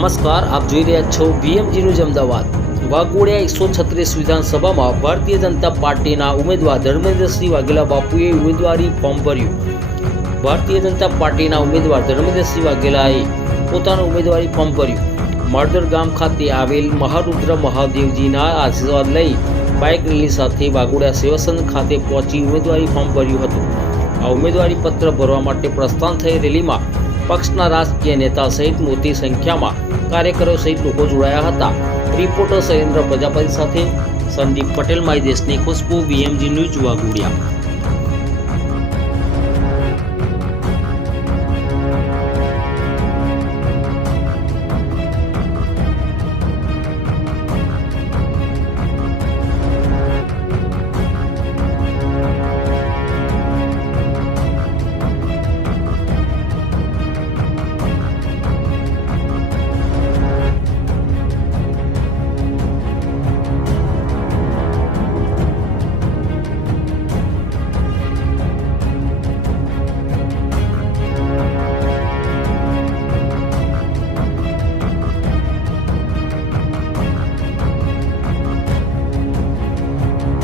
નમસ્કાર, આપ જોઈ રહ્યા છો VMG ન્યૂઝ અમદાવાદ। વાઘોડિયા 136 વિધાનસભામાં ભારતીય જનતા પાર્ટીના ઉમેદવાર ધર્મેન્દ્રસિંહ વાઘેલા બાપુએ ઉમેદવારી ફોર્મ ભર્યું। ભારતીય જનતા પાર્ટીના ઉમેદવાર ધર્મેન્દ્રસિંહ વાઘેલાએ પોતાનું ઉમેદવારી ફોર્મ ભર્યું। મળદર ગામ ખાતે આવેલ મહારુદ્ર મહાદેવજીના આશીર્વાદ લઈ બાઇક રેલી સાથે વાઘોડિયા સેવાસન ખાતે પહોંચી ઉમેદવારી ફોર્મ ભર્યું હતું। આ ઉમેદવારી પત્ર ભરવા માટે પ્રસ્થાન થઈ રેલીમાં પક્ષના રાજકીય નેતા સહિત મોટી સંખ્યામાં કાર્યકરો સહિત લોકો જોડાયા હતા। રિપોર્ટર શૈલેન્દ્ર પ્રજાપતિ સાથે સંદીપ પટેલ, મારી દેશની ખુશ્બુ, VMG ન્યૂઝ વાઘોડિયા।